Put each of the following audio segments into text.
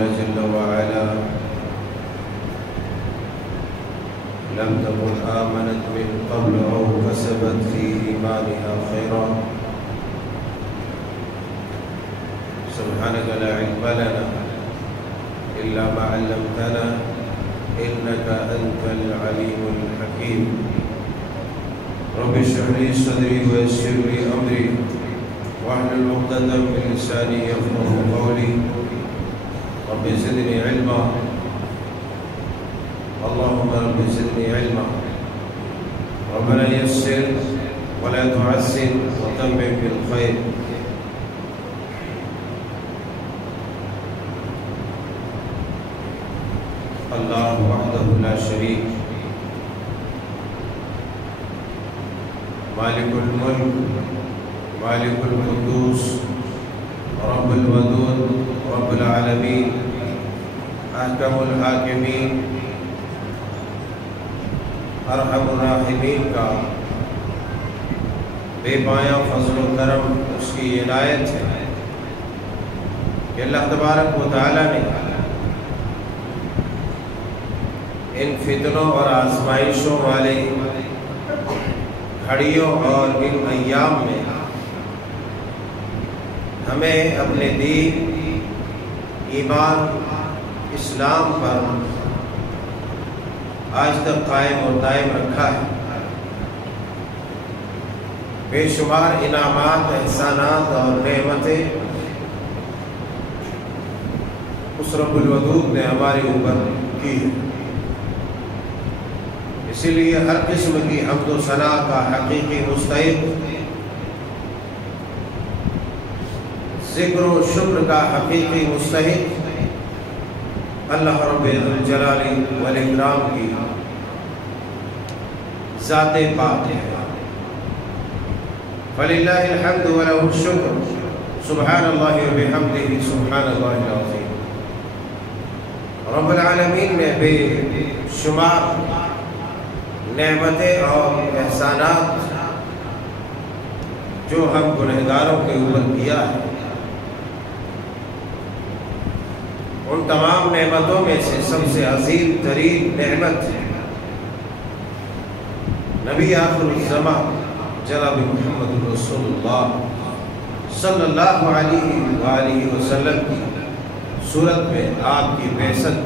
قال جل وعلا لم تكن آمنت من قبل أو كسبت في إيمانها خيرا سبحانك لا علم لنا إلا ما علمتنا إنك أنت العليم الحكيم رب اشرح لي صدري ويسر لي أمري واحلل عقدة من لساني يفقهوا قولي رب زدني علما اللهم رب زدني علما ربنا يسر ولا تعسر وتمم بالخير اللہ وحدہ لا شریک مالک الملک مالک القدوس رب الودود رب العالمین احکم الحاکمین ارحم الراحمین کا بے پایاں فضل و کرم اس کی عنایت ہے کہ اللہ تبارک و تعالی نے ان فتنوں اور آزمائشوں والے گھڑیوں اور ان ایام میں ہمیں اپنے دین ایمان اسلام پر آج تک قائم اور دائم رکھا ہے بے شمار انعامات احسانات اور نعمتیں اس رب الودود نے ہمارے اوپر کی ہے اسی لیے ہر قسم کی حمد و ثنا کا حقیقی مستحق ذکر و شکر کا حقیقی مستحق اللہ رب الجلال والاکرام کی ذات پاک ہے فللہ الحمد ولہ الشکر سبحان اللہ وبحمدہ سبحان اللہ العظیم رب العالمین نے بے شمار نعمتیں اور احسانات جو ہم گنہگاروں کے اوپر کیا ہے ان تمام نعمتوں میں سے سب سے عظیم ترین نعمت نبی آخر الزمان جناب محمد رسول اللہ صلی اللہ علیہ وآلہ وسلم کی صورت میں آپ کی بعثت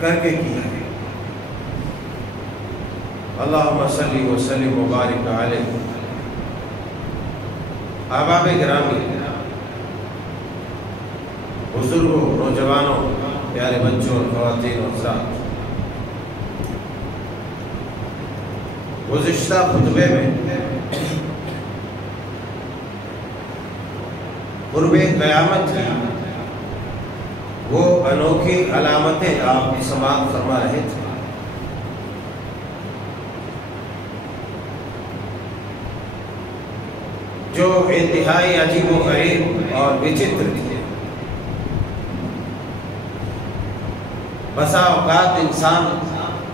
کر کے کی ہے اللہم صلی وسلم مبارک علیہ احباب گرامی بزرگوں نوجوانوں پیارے بچوں اور خواتین اور حضرات گزشتہ خطبے میں قرب قیامت کی وہ انوکھی علامتیں آپ سماعت فرما رہے تھے جو انتہائی عجیب و غریب اور وچتر تھی بسا اوقات انسان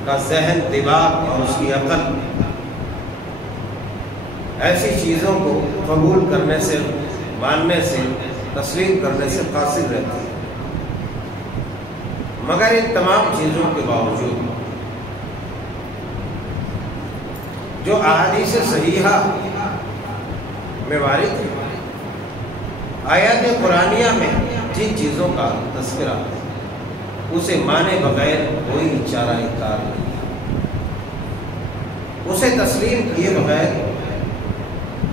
کا ذہن دماغ اور اس کی عقل ایسی چیزوں کو قبول کرنے سے ماننے سے تسلیم کرنے سے قاصر رہتی ہے مگر ان تمام چیزوں کے باوجود جو احادیث صحیحہ میں وارد ہے آیات قرآنیہ میں جن چیزوں کا تذکرہ ہے اسے مانے بغیر کوئی چارہ کار نہیں اسے تسلیم کیے بغیر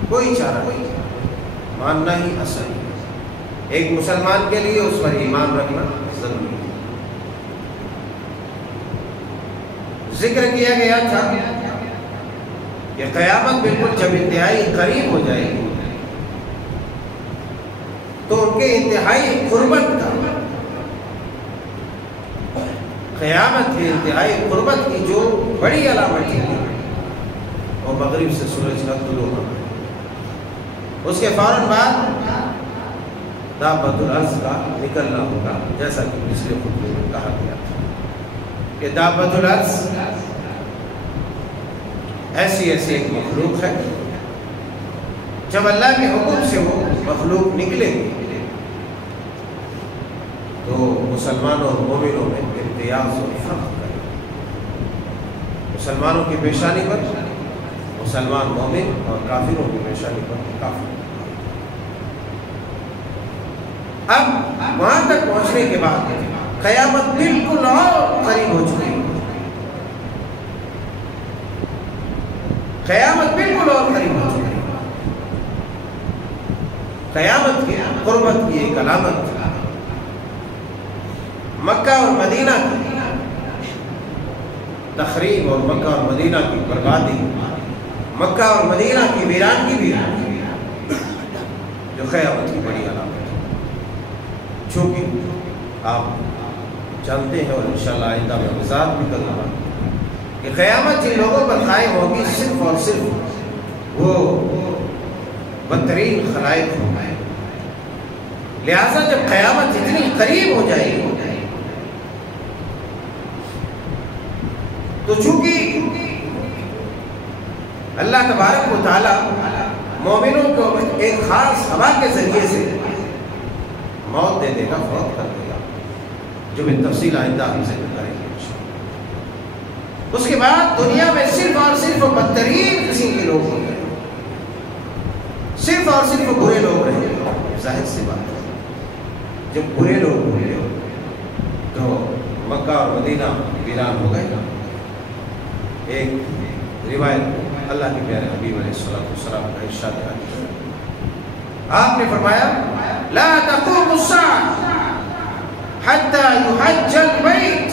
کوئی چارہ نہیں ماننا ہی اصل ہے ایک مسلمان کے لیے اس پر ایمان رکھنا ضروری ہے ذکر کیا گیا تھا کہ قیامت بالکل جب انتہائی قریب ہو جائے گی تو ان کے انتہائی قربت کا قیامت کی انتہائی قربت کی جو بڑی علامت ہے وہ مغرب سے سورج کا طلوع ہونا ہے اس کے فوراً بعد دابۃ الارض کا نکلنا ہوگا جیسا کہ پچھلے خطبے میں کہا گیا تھا کہ دابۃ الارض ایسی ایک مخلوق ہے جب اللہ کے حکم سے وہ مخلوق نکلے گی مسلمانوں اور مومنوں میں امتیاز اور فرق کرے. مسلمانوں کی پیشانی پر مسلمان مومن اور کافروں کی پیشانی پر کافر. اب وہاں تک پہنچنے کے بعد قیامت بالکل اور قریب ہو چکی ہے. قیامت بالکل اور قریب ہو چکی ہے. قیامت کی قربت کی ایک علامت مکہ اور مدینہ کی تخریب اور مکہ اور مدینہ کی بربادی، مکہ اور مدینہ کی ویرانگی بھی جو قیامت کی بڑی علامت ہے. چونکہ آپ جانتے ہیں اور انشاءاللہ آئندہ میں وضاحت بھی کروں گا کہ قیامت جن لوگوں پر قائم ہوگی صرف اور صرف وہ بدترین خلائق ہوں گے. لہذا جب قیامت اتنی قریب ہو جائے گی تو چونکہ اللہ تبارک و تعالی مومنوں کو ایک خاص ہوا کے ذریعے سے موت دے دے گا، فوت کر دے گا، جو بھی تفصیل آئندہ ہم سے کریں گے. اس کے بعد دنیا میں صرف اور صرف بدترین قسم کے لوگ ہوں گے، صرف اور صرف برے لوگ رہیں گے. ظاہر سی بات ہے جب برے لوگ ہوں گے تو مکہ اور مدینہ ویران ہو گئے. ایک روایت اللہ کے پیارے حبیب علیہ السلام کا ارشاد ہے، آپ نے فرمایا لا تقوم الساعة حتى يحج البيت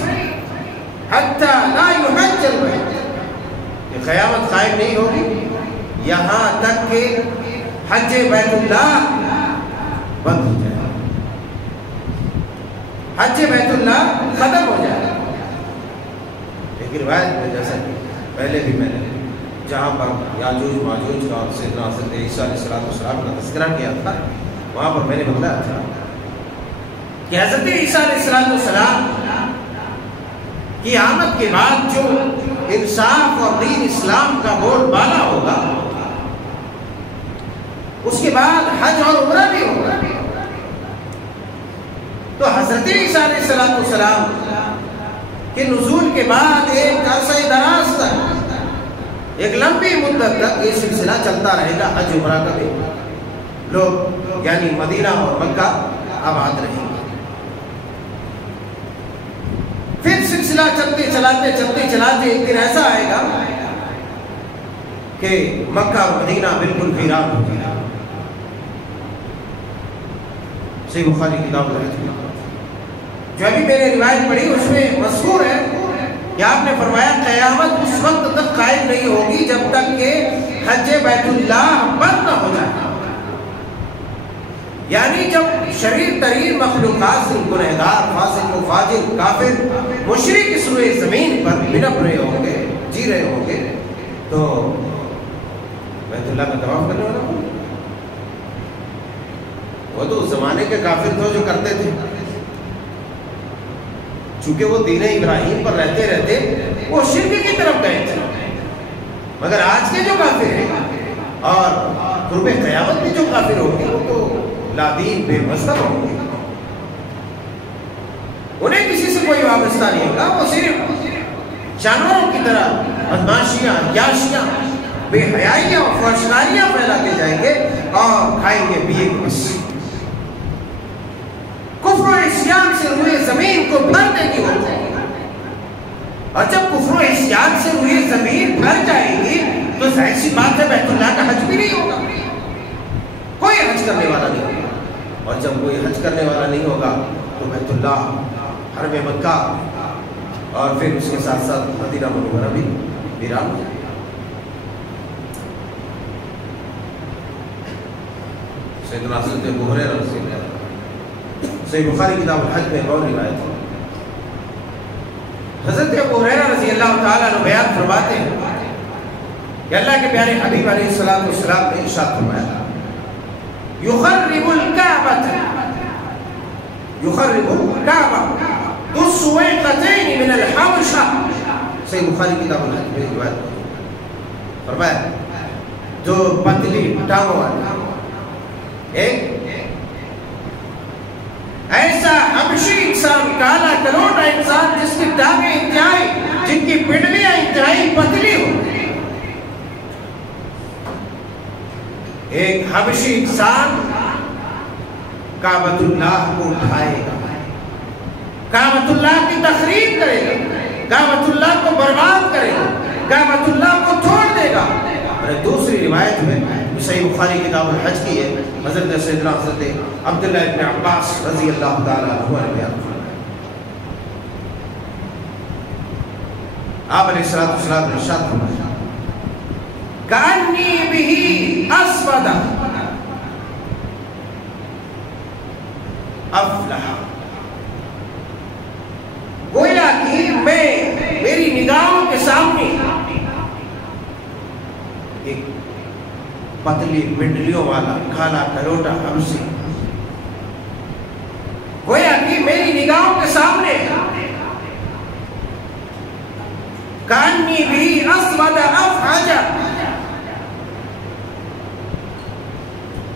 حتى لا يحج البيت. کہ قیامت قائم نہیں ہوگی یہاں تک کہ حج بیت اللہ بند ہو جائے، حج بیت اللہ ختم ہو جائے. ایک روایت میں جیسا کہ پہلے بھی میں نے جہاں پر یاجوج ماجوج کا اور سیدنا حضرت عیسیٰ علیہ السلام کا تذکرہ کیا تھا وہاں پر میں نے بتایا تھا کہ حضرت عیسیٰ علیہ السلام کی آمد کے بعد جو انصاف اور دین اسلام کا بول بالا ہوگا اس کے بعد حج اور عمرہ بھی ہوگا. تو حضرت عیسیٰ علیہ السلام کے نزول کے بعد ایک عرصہ دراز تک ایک لمبی مدت تک یہ سلسلہ چلتا رہے گا. حج عمرہ کا بھی لوگ یعنی مدینہ اور مکہ آباد رہیں گے. پھر سلسلہ چلتے چلاتے ایک دن ایسا آئے گا کہ مکہ اور مدینہ بالکل ویران ہو گیا. صحیح بخاری کتاب جو ابھی میں نے روایت پڑھی اس میں مذکور ہے کہ آپ نے فرمایا قیامت اس وقت تک قائم نہیں ہوگی جب تک کہ حج بیت اللہ بند نہ ہو جائے. یعنی جب شریر ترین مخلوقات سے گنہگار فاسق و فاجر کافر مشرک اس روئے زمین پر بنپ رہے ہوں گے جی رہے ہوں گے تو بیت اللہ کا طواف کرنے والا ہوں. وہ تو اس زمانے کے کافر تھے جو کرتے تھے چونکہ وہ دین ابراہیم پر رہتے رہتے وہ شرک کی طرف گئے تھے. مگر آج کے جو کافر ہیں اور قرب قیامت میں جو کافر ہوں گے وہ تو لا دین بے مذہب ہوں گے. انہیں کسی سے کوئی وابستہ نہیں ہوگا. وہ صرف جانوروں کی طرح بدماشیاں عیاشیاں بے حیائیاں اور فرشکاریاں پھیلا کے جائیں گے اور کھائیں گے پیے گے بس. کفر و عصیان سے روئے زمین کو بھر دے گی ہوتا ہے. اور جب کفر و عصیان سے روئے زمین بھر جائے گی تو ظاہر سی بات ہے بیت اللہ کا حج بھی نہیں ہوگا. کوئی حج کرنے والا نہیں ہوگا. اور جب کوئی حج کرنے والا نہیں ہوگا تو بیت اللہ حرم مکہ اور پھر اس کے ساتھ ساتھ مدینہ منورہ بھی ویران ہو جائے گا. سیدنا حضرت ابو ہریرہ رضی اللہ عنہ صحیح بخاری کتاب الحج میں اور روایت ہے. حضرت ابو ہریرہ رضی اللہ تعالیٰ عنہ بیان فرماتے ہیں کہ اللہ کے پیارے حبیب علیہ السلام نے ارشاد فرمایا یخرب الکعبہ تسویقتین من الحبشہ. صحیح بخاری کتاب الحج میں روایت فرمایا جو پتلی ٹانگوں والی ایک ایسا حبش حبشی انسان، کالا کلوٹا انسان جس کی ٹانگیں انتہائی، جن کی پنڈلیاں انتہائی پتلی ہو، ایک حبشی انسان کعبۃ اللہ کو اٹھائے گا، کعبۃ اللہ کی تخریب کرے گا، کعبۃ اللہ کو برباد کرے گا، کعبۃ اللہ کو توڑ دے گا۔ اور دوسری روایت میں صحیح بخاری کتاب الحج کی ہے، حضرت سیدنا حضرت عبداللہ ابن عباس رضی اللہ تعالیٰ عنہ نے بیان فرمایا، آپ علیہ الصلوۃ والسلام نے ارشاد فرمایا کأنی بہ اسود افلح، گویا کہ میں میری نگاہوں کے سامنے ایک پتلی پنڈلیوں والا کالا کلوٹا حبشی، گویا کہ میری نگاہوں کے سامنے کانی بھی اسود افحج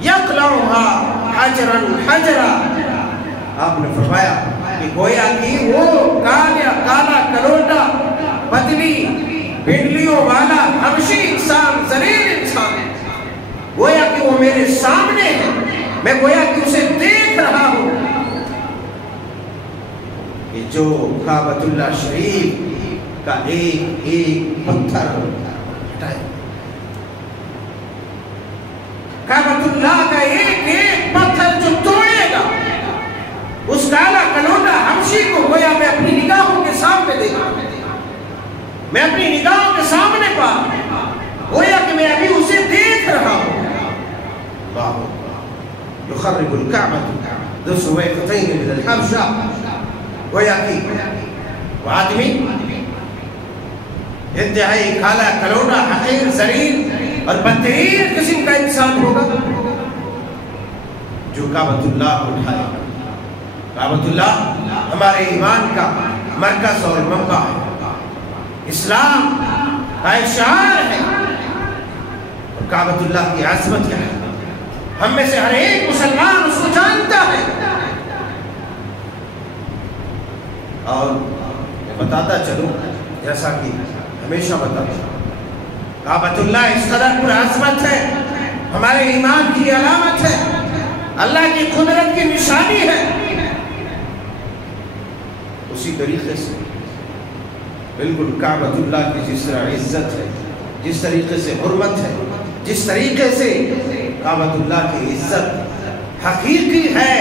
یقلعها حجرا حجرا، آپ نے فرمایا کہ گویا کہ وہ کالا کلوٹا پتلی پنڈلیوں والا حبشی انسان، ذلیل انسان، گویا کہ وہ میرے سامنے ہے، میں گویا کہ اسے دیکھ رہا ہوں کہ جو کعبۃ اللہ شریف کا ایک ایک پتھر ہٹائے، کعبۃ اللہ کا ایک ایک پتھر جو توڑے گا، اس کالا کلوٹا حبشی کو گویا میں اپنی نگاہوں کے سامنے دیکھا، میں اپنی نگاہوں کے سامنے پا، گویا کہ میں ابھی اسے دیکھ رہا ہوں۔ اللہ یخرب الکعبۃ ذو سویقتین من الحبشہ، گویا کہ وہ آدمی انتہائی کالا کلوٹا حقیر ذلیل اور بدترین قسم کا انسان ہوگا جو کعبۃ اللہ کو اٹھائے۔ کعبۃ اللہ ہمارے ایمان کا مرکز اور منبع ہے، اسلام کا شعار ہے، اور کعبۃ اللہ کی عظمت کیا ہے، ہم میں سے ہر ایک مسلمان اس کو جانتا ہے۔ اور میں بتاتا چلوں، جیسا کہ ہمیشہ بتاتا ہوں، کعبۃ اللہ اس قدر پر عظمت ہے، ہمارے ایمان کی علامت ہے، اللہ کی قدرت کی نشانی ہے، اسی طریقے سے بالکل کعبۃ اللہ کی جس طرح عزت ہے، جس طریقے سے حرمت ہے، جس طریقے سے کعبۃ اللہ کی عزت حقیقی ہے،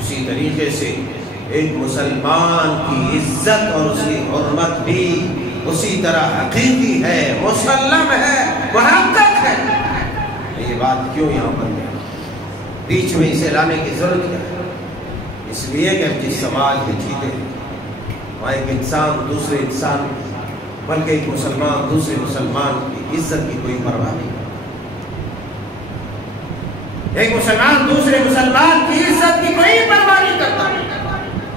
اسی طریقے سے ایک مسلمان کی عزت اور اس کی حرمت بھی اسی طرح حقیقی ہے، مسلم ہے، محقق ہے۔ یہ بات کیوں یہاں پر ہے، بیچ میں اسے لانے کی ضرورت کیا ہے؟ اس لیے کہ جس سماج میں جیتے ہیں وہاں ایک انسان دوسرے انسان کی، بلکہ ایک مسلمان دوسرے مسلمان کی عزت کی کوئی پرواہ نہیں، ایک مسلمان دوسرے مسلمان کی عزت کی کوئی پرواہ نہیں کرتا،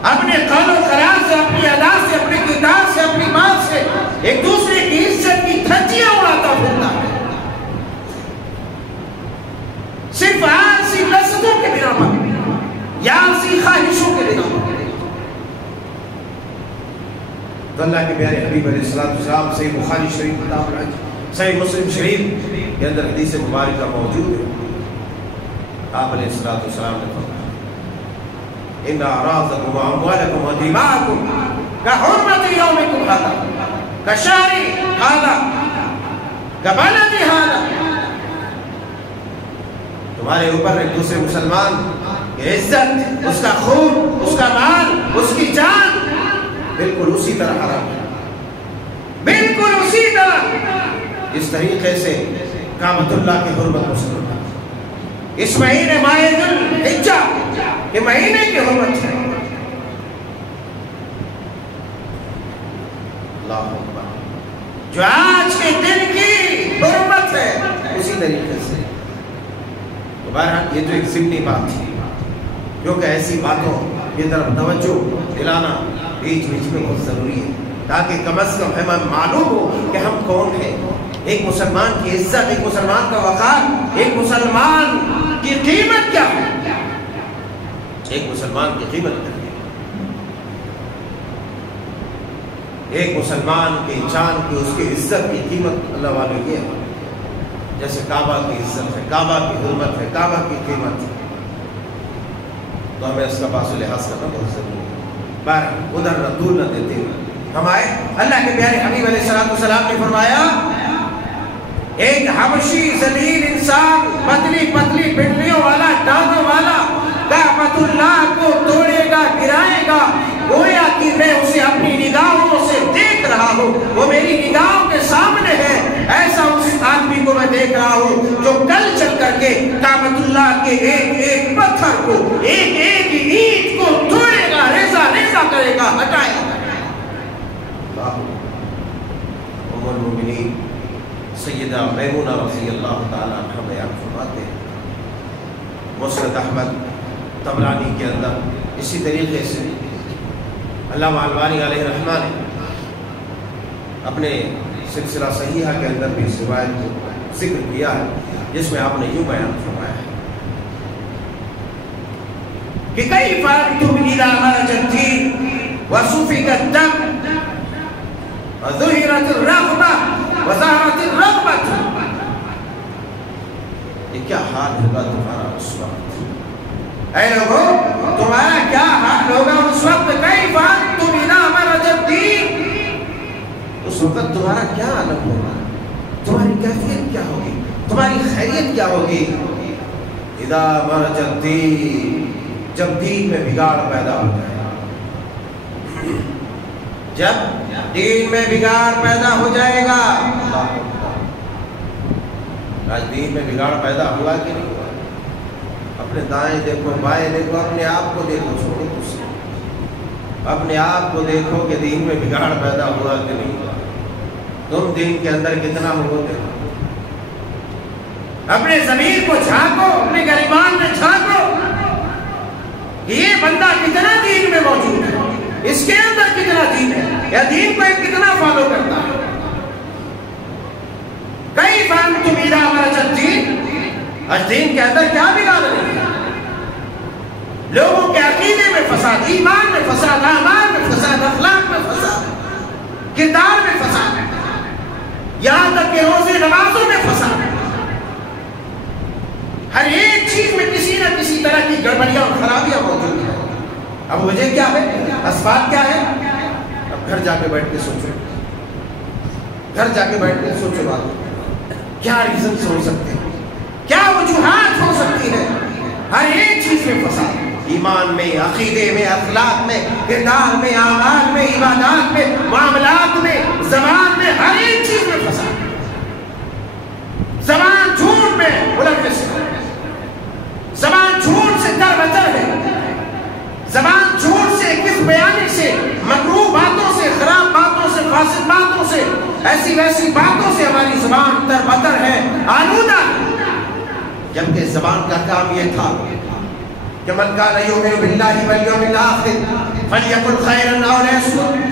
اپنے قول و قرار سے، اپنی ادا سے، اپنے کردار سے، اپنی بات سے ایک دوسرے کی عزت کی دھجیاں اڑاتا پھرتا ہے، صرف آرسی لذتوں کے بنا پر یا آرسی خواہشوں کے بنا پر۔ تو اللہ کے پیارے حبیب علیہ السلام، صحیح بخاری شریف کتاب الحج، صحیح مسلم شریف کے اندر حدیث مبارکہ موجود ہے، آپ علیہ السلام نے فرمایا ان اعراضکم واموالکم ودماءکم کحرمت یومکم ھذا کشہر ھذا کبلد ھذا، تمہارے اوپر ایک دوسرے مسلمان کی عزت، اس کا خون، اس کا مال، اس کی جان بالکل اسی طرح حرام ہے، بالکل اسی طرح جس طریقے سے کعبۃ اللہ کی حرمت مسلم ہے۔ اس مہینے ماہ ذو الحجہ کے مہینے کی حرمت ہے، اللہ اکبر، جو آج کے دن کی حرمت ہے اسی طریقے سے۔ تو بہرحال یہ تو ایک ضمنی بات تھی، کیونکہ ایسی باتوں کی طرف توجہ دلانا بیچ بیچ میں بہت ضروری ہے، تاکہ کم از کم ہمیں معلوم ہو کہ ہم کون ہیں، ایک مسلمان کی عزت، ایک مسلمان کا وقار، ایک مسلمان کی قیمت کیا ہے۔ ایک مسلمان کی قیمت کریں، ایک مسلمان کی جان کی، اس کی عزت کی قیمت اللہ والے یہ ہے جیسے کعبہ کی عزت ہے، کعبہ کی حرمت ہے، کعبہ کی قیمت ہے، تو ہمیں اس کا پاس لحاظ کرنا بہت ضروری ہے۔ پر ادھر نہ دور نہ دیتے ہوئے ہم آئے، اللہ کے پیارے حبیب علیہ السلام نے فرمایا ایک حبشی ذلیل انسان، پتلی پتلی پنڈلیوں والا، ٹانگوں والا، کعبۃ اللہ کو توڑے گا، گرائے گا، گویا کہ میں اسے اپنی نگاہوں سے دیکھ رہا ہوں، وہ میری نگاہوں کے سامنے ہے۔ ایسا اس آدمی کو میں دیکھ رہا ہوں جو کل چل کر کے کعبۃ اللہ کے ایک ایک پتھر کو، ایک ایک اینٹ کو توڑے گا، ریزہ ریزہ کرے گا، ہٹائے گا۔ ام المؤمنین سیدہ میمونہ رضی اللہ تعالیٰ عنہ بیان فرماتے ہیں، مسند احمد طبرانی کے اندر اسی طریقے سے علامہ البانی علیہ رحمہ نے اپنے سلسلہ صحیحہ کے اندر بھی اس روایت کو ذکر کیا ہے، جس میں آپ نے یوں بیان فرمایا ہے کہ کیف انتم اذا خرج الدین وسفك الدم وظهرت الرغبة وظهرت الرغبة، یہ کیا حال ہوگا تمہارا اس وقت؟ اے لوگوں تمہارا کیا حال ہوگا اس وقت؟ کیف انتم اذا خرج الدین، اس وقت تمہارا کیا عالم ہوگا، تمہاری کیفیت کیا ہوگی، تمہاری خیریت کیا ہوگی؟ اذا خرج الدین، جب دین میں بگاڑ پیدا ہو جائے، جب دین میں بگاڑ پیدا ہو جائے گا۔ آج دین میں بگاڑ پیدا ہوا کہ نہیں ہوا؟ اپنے دائیں دیکھو، بائیں دیکھو، اپنے آپ کو دیکھو، چھوڑو دوسرے، اپنے آپ کو دیکھو کہ دین میں بگاڑ پیدا ہوا کہ نہیں ہوا، تم دین کے اندر کتنا ہو دیکھو، اپنے ضمیر کو جھانکو، اپنے گریبان میں جھانکو، یہ بندہ کتنا دین میں موجود ہے، اس کے اندر کتنا دین ہے، یا دین کو کتنا فالو کرتا ہے۔ کیف انتم اذا خرج الدین، آج دین کے اندر کیا بگاڑ رہی ہے؟ لوگوں کے عقیدے میں فساد، ایمان میں فساد، اعمال میں فساد، اخلاق میں فساد، کردار میں فساد، یہاں تک کہ روزے نمازوں میں فساد، ہر ایک چیز میں کسی نہ کسی طرح کی گڑبڑیاں اور خرابیاں موجود ہیں۔ اب وجہ کیا ہے؟ اسباب کیا ہے؟ اب گھر جا کے بیٹھ کے سوچو، گھر جا کے بیٹھ کے سوچو بات، کیا ریزنز ہو سکتے ہیں، کیا وجوہات ہو سکتی ہے؟ ہر ایک چیز میں فساد، ایمان میں، عقیدے میں، اخلاق میں، کردار میں، اعمال میں، عبادات میں، معاملات میں، زبان میں، ہر ایک چیز میں فساد۔ زبان جھوٹ میں ملوث ہے، زبان جھوٹ سے تربتر ہے، زبان جھوٹ سے، کس بیانی سے، مکروہ باتوں سے، خراب باتوں سے، فاسد باتوں سے، ایسی ویسی باتوں سے ہماری زبان تربتر ہے، آلودہ۔ جبکہ زبان کا کام یہ تھا کہ من کان یؤمن باللہ والیوم الآخر فلیقل خیرا او لیصمت،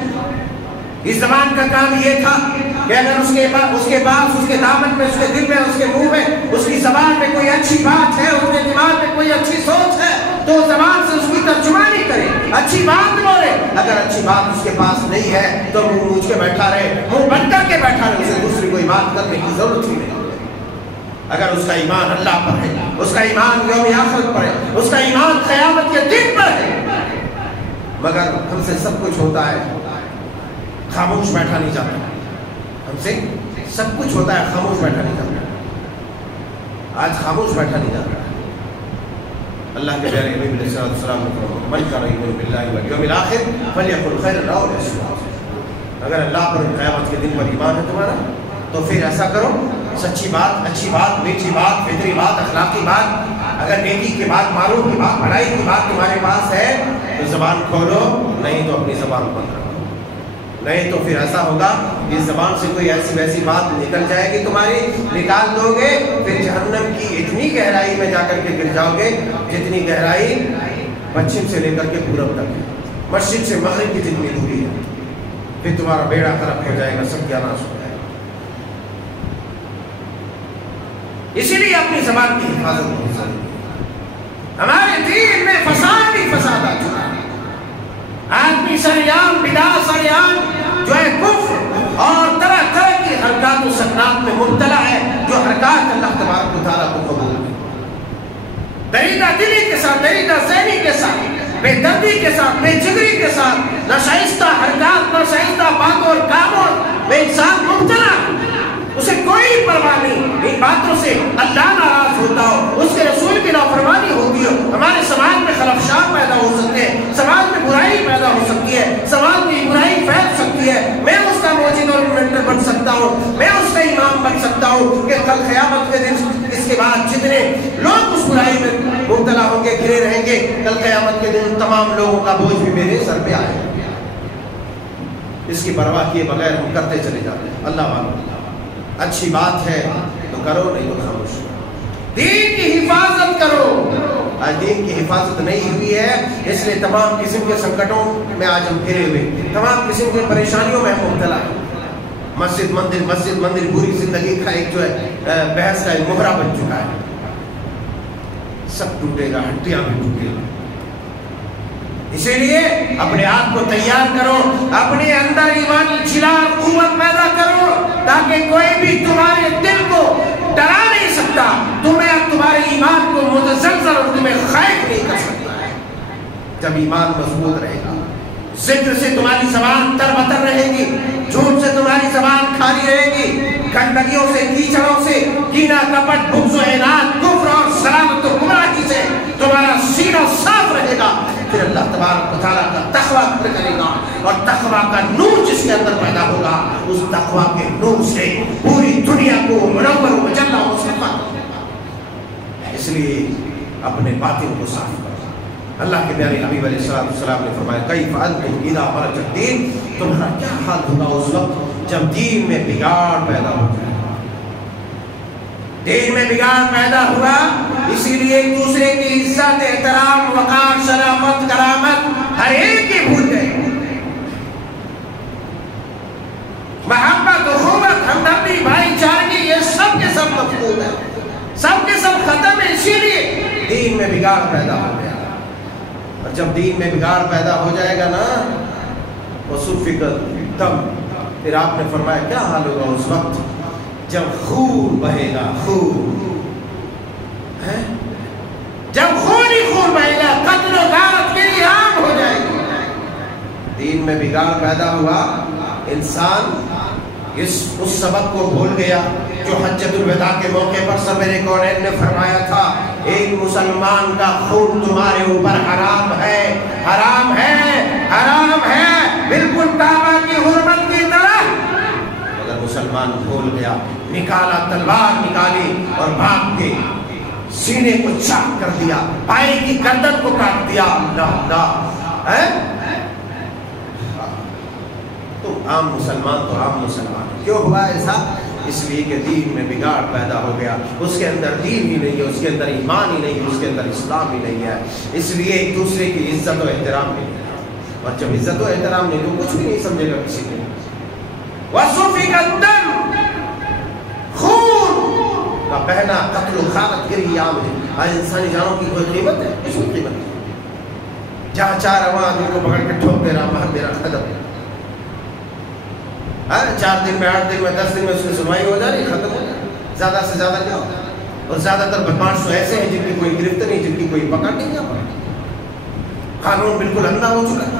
اس زبان کا کام یہ تھا کہ اگر اس کے پاس، اس کے دامن میں، اس کے دل میں، اس کے منہ میں، اس کی زبان میں کوئی اچھی بات ہے، اس کے دماغ میں کوئی اچھی سوچ ہے تو زبان سے اس کی ترجمانی کرے، اچھی بات بولے۔ اگر اچھی بات اس کے پاس نہیں ہے تو منہ موچ کے بیٹھا رہے، منہ بند کر کے بیٹھا رہے، اسے دوسری کوئی بات کرنے کی ضرورت ہی نہیں۔ اگر اس کا ایمان اللہ پر ہے، اس کا ایمان یوم آخرت پر ہے، اس کا ایمان قیامت کے دن پر ہے، مگر ہم سے سب کچھ ہوتا ہے، خاموش بیٹھا نہیں جاتا، ہم سے سب کچھ ہوتا ہے، خاموش بیٹھا نہیں جاتا۔ آج خاموش بیٹھا نہیں جاتا۔ اللہ کے پیارے نبی علیہ السلام نے فرمایا من کان یؤمن باللہ والیوم الآخر فلیقل خیرا او لیصمت، اگر اللہ پر قیامت کے دن پر ایمان ہے تمہارا تو پھر ایسا کرو، سچی بات، اچھی بات، میٹھی بات، فطری بات، اخلاقی بات، اگر نیکی کی بات، معروف کی بات، بھلائی کی بات تمہارے پاس ہے تو زبان کھولو، نہیں تو اپنی زبان بند رکھو، نہیں تو پھر ایسا ہوگا کہ زبان سے کوئی ایسی ویسی بات نکل جائے گی تمہاری، نکال دو گے، پھر جہنم کی اتنی گہرائی میں جا کر کے گر جاؤ گے جتنی گہرائی پچھم سے لے کر کے پورب تک ہے، مشرق سے مغرب کی جتنی دوری ہے، پھر تمہارا بیڑا غرق ہو جائے گا، سب ناش ہو جائے گا۔ اسی لیے اپنی زبان کی حفاظت بہت ضروری ہے۔ ہمارے دین میں فساد ہی اللہ تبارک و تعالیٰ کو قبول کرے. دریدہ دلی کے ساتھ، دریدہ ذہنی کے ساتھ، بے دردی کے ساتھ، بے جگری کے ساتھ، ناشائستہ حرکات، ناشائستہ باتوں اور کاموں میں انسان مبتلا، اسے کوئی پرواہ نہیں. ان باتوں سے اللہ ناراض ہوتا ہو، اس کے رسول کی نافرمانی ہوتی ہو، ہمارے سماج میں خلفشار پیدا ہو سکتے ہیں، سماج میں برائی پیدا ہو سکتی ہے، سماج میں برائی پھیل سکتی ہے. میں اس کا موجد اور مینٹر بن سکتا ہوں، میں اس کا امام بن سکتا ہوں کہ کل قیامت کے دن اس کے بعد جتنے لوگ اس برائی میں مبتلا ہوں گے، گھرے رہیں گے، کل قیامت کے دن تمام لوگوں کا بوجھ بھی میرے سر پہ آئے گا. اس کی پرواہ کیے بغیر ہم کرتے چلے جاتے ہیں. اللہ والوں، اچھی بات ہے تو کرو، نہیں تو خاموش. دین کی حفاظت کرو. آج دین کی حفاظت نہیں ہوئی ہے، اس لیے تمام قسم کے سنکٹوں میں آج ہم گھرے ہوئے، تمام قسم کی پریشانیوں میں ہم مبتلا ہیں. مسجد مندر پوری زندگی کا ایک جو ہے بحث کا ایک محرہ بن چکا ہے. سب ٹوٹے گا، ہڈیاں بھی ٹوٹے گا. اسی لیے اپنے آپ کو تیار کرو، اپنے اندر ایمانی جلال قوت پیدا کرو، تاکہ کوئی بھی تمہارے دل کو ڈرا نہیں سکتا، تمہیں تمہارے ایمان کو متزلزل اور تمہیں خائف نہیں کر سکتا ہے. جب ایمان مضبوط رہے گا، ذکر سے تمہاری زبان تر بتر رہے گی، جھوٹ سے تمہاری زبان خالی رہے گی، گندگیوں سے، کیچڑوں سے، کینہ کپٹ، بغض و عناد، کفر اور ضلالت و گمراہی سے تمہارا سینہ صاف رہے گا. پھر اللہ تبارک و تعالیٰ کا تقویٰ کرے گا، اور تقویٰ کا نور جس کے اندر پیدا ہوگا، اس تقویٰ کے نور سے پوری دنیا کو منور و مجلہ و صفا. اس لیے اپنے باطن کو صاف کرو. اللہ کے پیارے حبیب علیہ السلام نے فرمایا کیف انتم اذا خرج الدین، تمہارا کیا حال ہوگا اس وقت جب دین میں بگاڑ پیدا ہو جائے. دین میں بگاڑ پیدا ہوا، اسی لیے ایک دوسرے کی عزت، احترام، وقار، شرافت، کرامت ہر ایک کی بھول گئے. محبت، اخوت، ہمدردی، بھائی چارگی، یہ سب کے سب مفقود ہے، سب کے سب ختم ہے. اسی لیے دین میں بگاڑ پیدا ہو گیا. اور جب دین میں بگاڑ پیدا ہو جائے گا نا، وَسُفِكَ الدَّمُ، پھر آپ نے فرمایا کیا حال ہوگا اس وقت جب خون بہے گا. خون، جب خون ہی خون بہے گا، قتل و غارت کے لیے عام ہو جائے گی. دین میں بگاڑ پیدا ہوا، انسان اس سبق کو بھول گیا جو حجۃ الوداع کے موقع پر سرور کونین نے فرمایا تھا، ایک مسلمان کا خون تمہارے اوپر حرام ہے، حرام ہے، حرام ہے، بالکل کعبہ کی حرمت کی طرح. اگر مسلمان بھول گیا، نکالا، تلوار نکالی اور بھاگ کے سینے کو چاک کر دیا، پائے کی گردن کو کاٹ دیا. تو عام مسلمان تو عام مسلمان. کیوں ہوا ایسا؟ اس لیے کہ دین میں بگاڑ پیدا ہو گیا. اس کے اندر دین ہی نہیں ہے، اس کے اندر ایمان ہی نہیں ہے، اس کے اندر اسلام ہی نہیں ہے. اس لیے ایک دوسرے کی عزت و احترام نہیں ہے. اور جب عزت و احترام نہیں تو کچھ بھی نہیں سمجھے گا کسی کو. وَسُفِكَ الدَّمُ، خون کا بہنا، قتل و غارت گری عام ہے. آج انسانی جانوں کی کوئی قیمت ہے؟ کچھ بھی قیمت نہیں. جہاں چاہ رہا وہاں آدمی کو پکڑ کے ٹھوک دے رہا، مار دے رہا، ختم. 4 دن میں، 8 دن میں، 10 دن میں اس کی سنوائی ہو جا رہی، ختم ہو جائے. زیادہ سے زیادہ کیا ہوتا ہے؟ اور زیادہ تر بدماش تو ایسے ہیں جن کی کوئی گرفت نہیں، جن کی کوئی پکڑ نہیں. قانون بالکل اندھا ہو چکا ہے،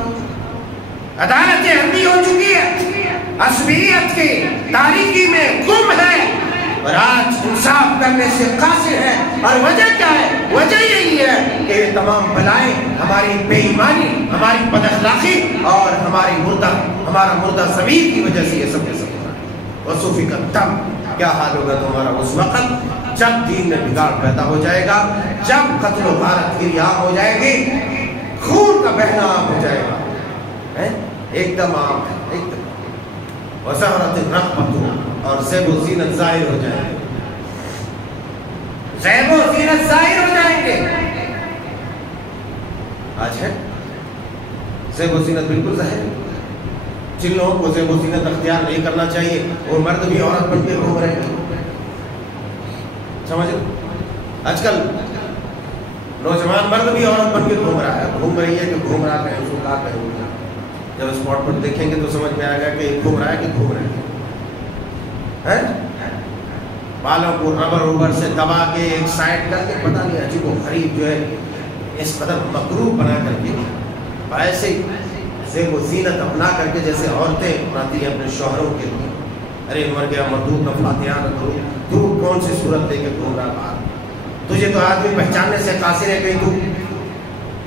عدالتیں اندھی ہو چکی ہے، عصبیت کی تاریکی میں گم ہے، اور آج انصاف کرنے سے قاصر ہے. اور وجہ کیا ہے؟ وجہ یہی ہے کہ یہ تمام بلائیں ہماری بے ایمانی، ہماری بد اخلاقی اور ہمارا مردہ ضمیر کی وجہ سے یہ سب کے سب ہو رہا ہے. وَسُفِكَ الدَّمُ، کیا حال ہوگا تمہارا اس وقت جب دین میں بگاڑ پیدا ہو جائے گا، جب قتل و غارت گری عام ہو جائے گی، خون کا بہنا عام ہو جائے گا. ایک دم عام ہے، ایک دم. وَظَهَرَتِ الرَّحْمَةُ، اور زیب و زینت ظاہر ہو جائیں گے، زیب و زینت ظاہر ہو جائیں گے. آج ہے زیب و زینت بالکل ظاہر ہے. جن لوگوں کو زیب و زینت اختیار نہیں کرنا چاہیے وہ مرد بھی عورت بن کے گھوم رہے ہیں. سمجھ لو، آج کل نوجوان مرد بھی عورت بن کے گھوم رہا ہے. گھوم رہی ہے کہ گھوم رہا ہے، اس کو کہا کہیں. جب اسپاٹ پر دیکھیں گے تو سمجھ میں آئے گا کہ گھوم رہا ہے کہ گھوم رہا ہے. بالوں کو ربر اوبر سے دبا کے ایک سائڈ کر کے پتہ نہیں عجیب و غریب جو ہے اس قدر مکروہ بنا کر کے ایسے زیب و زینت اپنا کر کے جیسے عورتیں اپناتی ہیں اپنے شوہروں کے لیے. ارے مر گیا مردود نہ فاتحہ نہ کرو، تو کون سی صورت لے کے گھوم رہا باہر؟ تجھے تو آدمی پہچاننے سے قاصر ہے، کہیں تو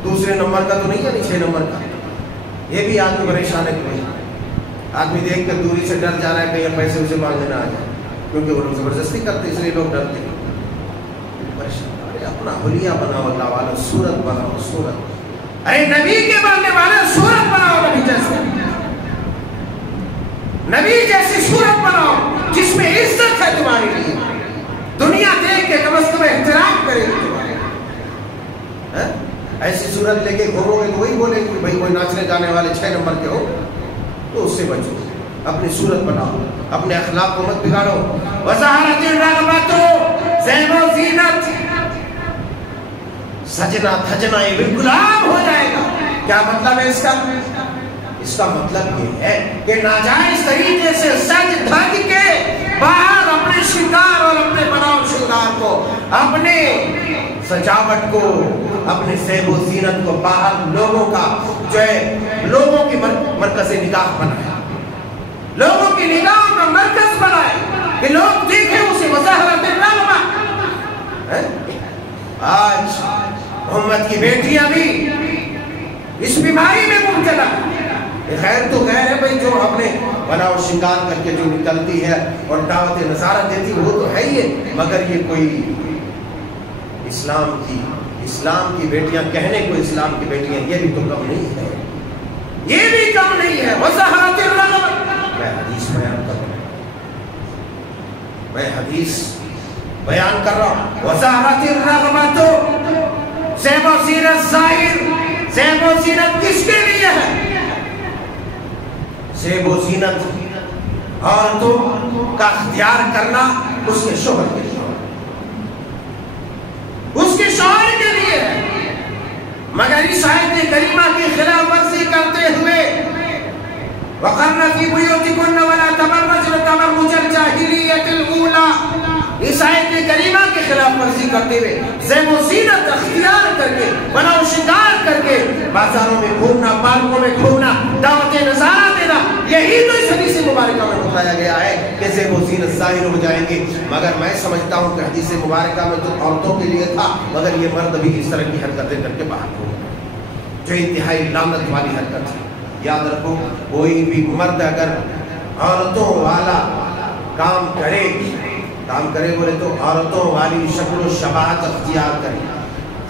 دوسرے نمبر کا تو نہیں ہے، 6 نمبر کا. یہ بھی آدمی پریشان ہے کہ آدمی دیکھ کر دوری سے ڈر جا رہا ہے کہیں پیسے اسے مانگنے نہ آ جائے، کیونکہ وہ لوگ زبردستی کرتے اس لیے لوگ ڈرتے ہیں. پریشان. ارے اپنا حلیہ بناؤ، اللہ والا صورت بناؤ، صورت. ارے نبی کے ماننے والے صورت بناؤ، نبی جیسے، نبی جیسی صورت بناؤ جس میں عزت ہے تمہارے لیے. دنیا دیکھ کے کم از کم احترام کرے گی تمہارے. ایسی صورت لے کے گھومو گے تو وہی بولے گی کہ بھائی کوئی ناچنے جانے والے 6 نمبر کے ہو، تو اس سے بچو. اپنی صورت بناؤ، اپنے اخلاق کو مت بگاڑو. وظاہرت الرغبت زیب و زینت، سجنا دھجنا یہ بالکل عام ہو جائے گا. کیا مطلب ہے اس کا؟ اس کا مطلب یہ ہے کہ ناجائز طریقے سے سج دھج کے باہر اپنے شنگار اور اپنے بناؤ شنگار کو، اپنے سجاوٹ کو، اپنے زیب و زینت کو باہر لوگوں کا جو ہے لوگوں کی مرکز نگاہ بنائے، لوگوں کی نگاہوں کا مرکز بنائے کہ لوگ دیکھیں اسے. وظاہرت الرغبہ. آج امت کی بیٹیاں بھی اس بیماری میں مبتلا. خیر تو خیر ہے بھائی، جو اپنے بناؤ شنگار کر کے جو نکلتی ہے اور دعوت نظارہ دیتی وہ تو ہے ہی ہے، مگر یہ کوئی اسلام کی بیٹیاں کہنے کو اسلام کی بیٹیاں یہ بھی تو کم نہیں ہے، یہ بھی کم نہیں ہے. وظاہرت الرغبہ. میں حدیث بیان کر رہا ہوں. وظاہرت الرغبہ تو زیب و زینت ظاہر. زیب و زینت کس کے لیے ہے؟ زیب و زینت عورتوں کا اختیار کرنا اس کے شوہر کے لیے، اس کے شوہر کے لیے ہے. مگر اس آیت کریمہ کی خلاف ورزی کرتے ہوئے وَقَرْنَ فِي بُيُوتِكُنَّ وَلَا تَبَرَّجْنَ تَبَرُّجَ الْجَاهِلِيَّةِ الْأُولَىٰ. اس آیت کریمہ کی خلاف ورزی کرتے ہوئے زیب و زینت اختیار کر کے، بناؤ شنگار کر کے بازاروں میں گھومنا، پارکوں میں گھومنا، دعوت نظارہ دینا، یہی تو اس حدیث مبارکہ میں بتایا گیا ہے کہ زیب و زینت ظاہر ہو جائیں گے. مگر میں سمجھتا ہوں کہ حدیث مبارکہ میں تو عورتوں کے لیے تھا، مگر یہ مرد بھی اس طرح کی حرکتیں کر کے باہر ہو جو انتہائی لعنت والی حرکت ہے. یاد رکھو، کوئی بھی مرد اگر عورتوں والا کام کرے بولے تو عورتوں والی شکل و شباہت اختیار کرے،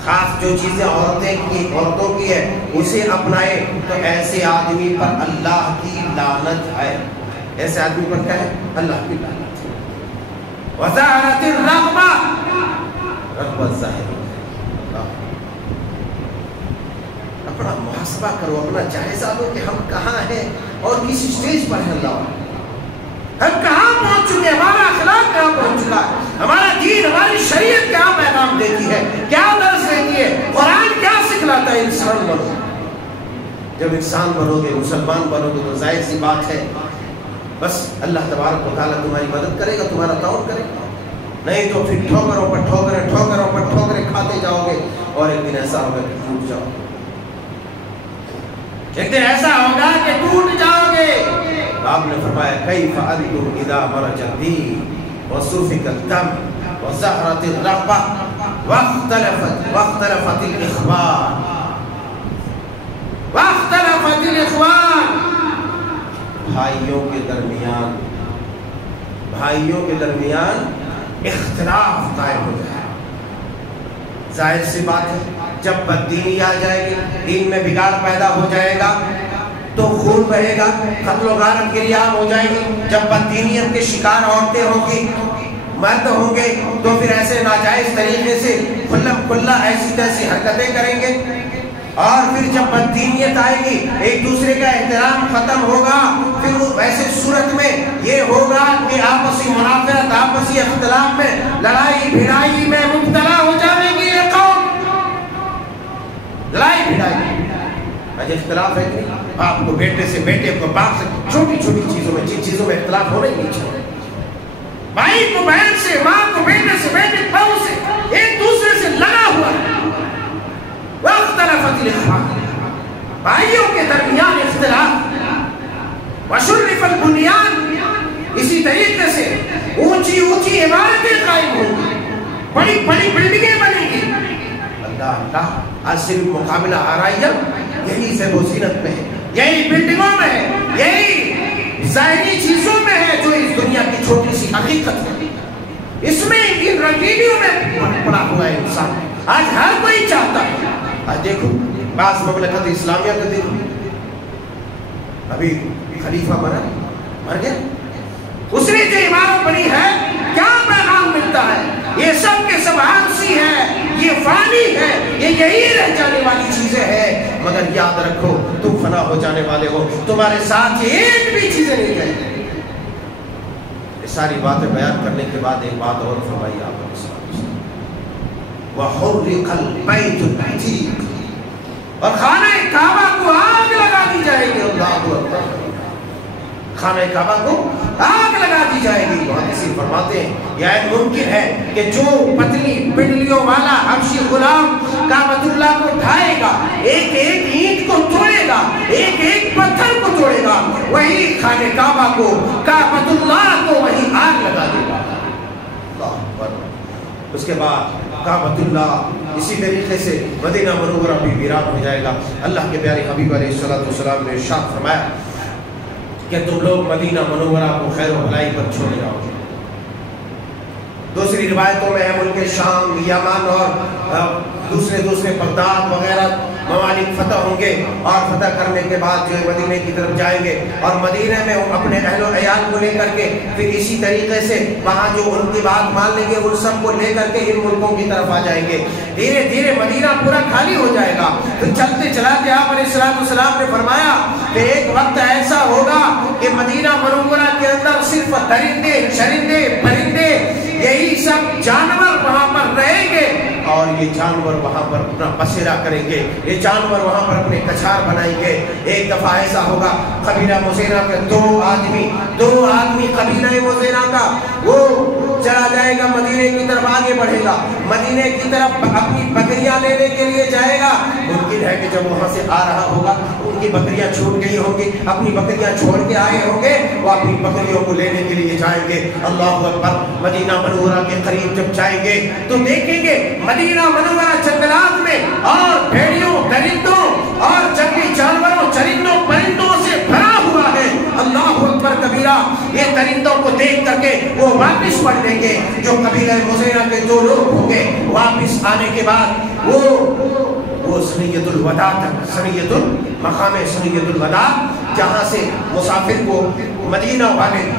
خاص جو چیزیں عورتوں کی ہے اسے اپنائے، تو ایسے آدمی پر اللہ کی لعنت ہے. ایسے آدمی پر کیا ہے؟ اللہ کی لعنت ہے. وظاہرت الرغبہ، رغبت ظاہر. اپنا محاسبہ کرو، اپنا جائزہ لو کہ ہم کہاں ہیں اور کس اسٹیج پر ہیں. اللہ ہم کہاں پہنچ چکے، ہمارا اخلاق کہاں پہنچ چکا ہے، ہمارا دین، ہماری شریعت کیا پیغام دیتی ہے، کیا درس دیتی ہے، قرآن کیا سکھلاتا ہے. انسان بنو. جب انسان بنو گے، مسلمان بنو گے تو ظاہر سی بات ہے بس اللہ تبارک و تعالیٰ تمہاری مدد کرے گا، تمہارا تعاون کرے گا. نہیں تو پھر ٹھوکروں پر ٹھوکریں کھاتے جاؤ گے اور ایک دن ایسا ہوگا کہ ٹوٹ جاؤ گے. ایک دن ایسا ہوگا کہ ٹوٹ جاؤ گے. آپ نے فرمایا کیف انتم اذا مرج الدین وسفک الدم وظہرت الرغبہ واختلفت الاخوان. بھائیوں کے درمیان اختلاف قائم ہو جائے. ظاہر سی بات ہے جب بددینی آ جائے گی، دین میں بگاڑ پیدا ہو جائے گا تو خون بہے گا، قتل و غارت کے لیے عام ہو جائے گی. جب بددینیت کے شکار عورتیں ہوں گی، مرد ہوں گے، تو پھر ایسے ناجائز طریقے سے کھلم کھلا ایسی تیسی حرکتیں کریں گے. اور پھر جب بددینیت آئے گی، ایک دوسرے کا احترام ختم ہوگا. پھر ویسے صورت میں یہ ہوگا کہ آپسی منافرت، آپسی اختلاف میں، لڑائی بھڑائی میں مبتلا ہو جائے گی یہ قوم. لڑائی بھڑائی آج اختلاف ہے کہ آپ کو بیٹے سے، بیٹے کو باپ سے، چھوٹی چھوٹی چیزوں میں، جن چیزوں میں اختلاف ہونا ہی نہیں چاہیے، بھائی کو بہن سے، ماں کو بیٹے سے، بیٹے بہو سے، ایک دوسرے سے لگا ہوا ہے۔ واختلفت الاخوان، بھائیوں کے درمیان اختلاف، وشرف البنیان، اسی طریقے سے اونچی اونچی عمارتیں قائم ہوں گی، بڑی بڑی بلڈنگیں بنیں گی۔ اللہ اللہ، آج صرف مقابلہ آرائیہ یہی سے وہ زینت میں ہے، یہی بلڈنگوں میں ہے، یہی ظاہری چیزوں میں ہے جو اس دنیا کی چھوٹی سی حقیقت ہے۔ اس میں ان رنگینیوں میں پڑا ہوا ہے انسان۔ آج ہر کوئی چاہتا ہے، آج دیکھو بعض مملکت اسلامیہ کا دیکھو، ابھی خلیفہ مر گیا، اس نے جو عمارت بنی ہے کیا پیغام ملتا ہے؟ یہ سب کے سب عارضی ہے، یہ فانی ہے، یہ یہی رہ جانے والی چیزیں ہیں، مگر یاد رکھو تم فنا ہو جانے والے ہو، تمہارے ساتھ یہ ایک بھی چیزیں نہیں رہیں گی۔ یہ ساری باتیں بیان کرنے کے بعد ایک بات اور فرمائی آپ نے، وَحُرِّقَ الْبَيْتُ الْعَتِيقُ، اور خانہ کعبہ کو آگ لگا دی جائے گی۔ اللہ اکبر، خانہ کعبہ کو آگ لگا دی جائے گی۔ محدثین فرماتے ہیں یہ ممکن ہے کہ جو پتلی پنڈلیوں والا حبشی غلام کعبۃ اللہ کو ڈھائے گا، ایک ایک اینٹ کو توڑے گا، ایک ایک پتھر کو توڑے گا، وہی خانہ کعبہ کو، کعبۃ اللہ کو وہی آگ لگا دے گا۔ اللہ اکبر۔ اس کے بعد کعبۃ اللہ اسی طریقے سے مدینہ منورہ بھی ویران ہو جائے گا۔ اللہ کے پیارے حبیب علیہ الصلوۃ والسلام نے ارشاد فرمایا کہ تم لوگ مدینہ منورہ کو خیر و بھلائی پر چھوڑ جاؤ گے۔ دوسری روایتوں میں ہے ملک شام، یمن اور دوسرے بغداد وغیرہ ممالک فتح ہوں گے، اور فتح کرنے کے بعد جو ہے مدینہ کی طرف جائیں گے، اور مدینہ میں اپنے اہل و عیال کو لے کر کے پھر اسی طریقے سے وہاں جو ان کی بات مان لیں گے ان سب کو لے کر کے ان ملکوں کی طرف آ جائیں گے۔ دھیرے دھیرے مدینہ پورا خالی ہو جائے گا۔ پھر چلتے چلاتے آپ علیہ السلام نے فرمایا کہ ایک وقت ایسا ہوگا کہ مدینہ منورہ کے اندر صرف درندے، چرندے، پرندے، یہی سب جانور وہاں پر رہیں گے، اور یہ جانور وہاں پر اپنا بسیرا کریں گے، یہ جانور وہاں پر اپنے کچھار بنائیں گے۔ ایک دفعہ ایسا ہوگا قبیلہ مزینہ کے دو آدمی قبیلہ مزینہ کا وہ چلا جائے گا، مدینے کی طرف آگے بڑھے گا، مدینے کی طرف اپنی بکریاں لینے کے لیے جائے گا۔ ممکن ہے کہ جب وہاں سے آ رہا ہوگا ان کی بکریاں چھوٹ گئی ہوں گی، اپنی بکریاں چھوڑ کے آئے ہوں گے، وہ اپنی بکریوں کو لینے کے لیے جائیں گے۔ اللہ اکبر۔ مدینہ منورہ کے قریب جب جائیں گے تو دیکھیں گے مدینہ منورہ جنگلات میں اور بھیڑیوں، درندوں اور جنگلی جانوروں، چرندوں، پرندوں سے بھرا ہوا ہے۔ اللہ اکبر کبیرہ۔ یہ درندوں کو دیکھ کر کے وہ واپس پڑ دیں گے، جو قبیلہ مزینہ کے جو لوگ ہوں گے، واپس آنے کے بعد وہ سنیت الوداع تک، سنیت المقام سنیت الوداع، جہاں سے مسافر کو مدینہ والے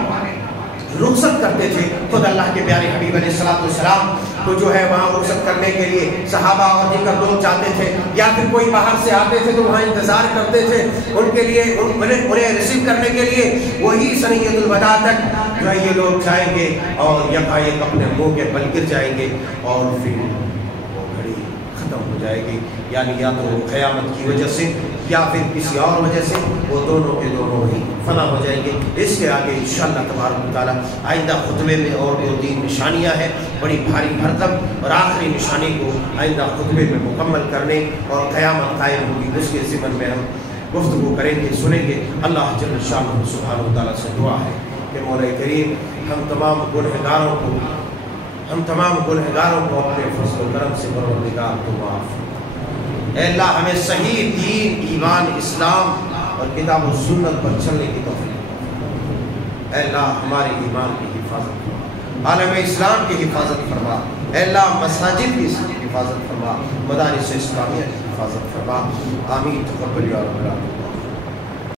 رخصت کرتے تھے، خود اللہ کے پیارے حبیب علیہ السلام کو جو ہے وہاں رخصت کرنے کے لیے صحابہ اور دیگر لوگ جاتے تھے، یا پھر کوئی باہر سے آتے تھے تو وہاں انتظار کرتے تھے ان کے لیے، انہیں ریسیو کرنے کے لیے۔ وہی سنیت الوداع تک جو ہے یہ لوگ جائیں گے اور یکایک اپنے منہ کے بل گر جائیں گے، اور پھر وہ گھڑی ختم ہو جائے گی، یعنی یا تو قیامت کی وجہ سے یا پھر کسی اور وجہ سے وہ دونوں کے دونوں ہی فنا ہو جائیں گے۔ اس کے آگے انشاءاللہ تبارک و تعالیٰ آئندہ خطبے میں اور 2-3 نشانیاں ہیں بڑی بھاری بھرکم، اور آخری نشانی کو آئندہ خطبے میں مکمل کرنے اور قیامت قائم ہوگی اس کے ضمن میں ہم گفتگو کریں گے، سنیں گے۔ اللہ جل شانہ سبحانہ و تعالیٰ سے دعا ہے کہ مولا کریم ہم تمام گنہگاروں کو اپنے فضل و کرم سے پروردگار تو معاف۔ اے اللہ ہمیں صحیح دین، ایمان، اسلام اور کتاب و سنت پر چلنے کی توفیق۔ اے اللہ ہمارے ایمان کی حفاظت فرما، عالم اسلام کی حفاظت فرما۔ اے اللہ مساجد کی حفاظت فرما، مدارس اسلامیہ کی حفاظت فرما۔ آمین۔ تقبل یا رب العالمین۔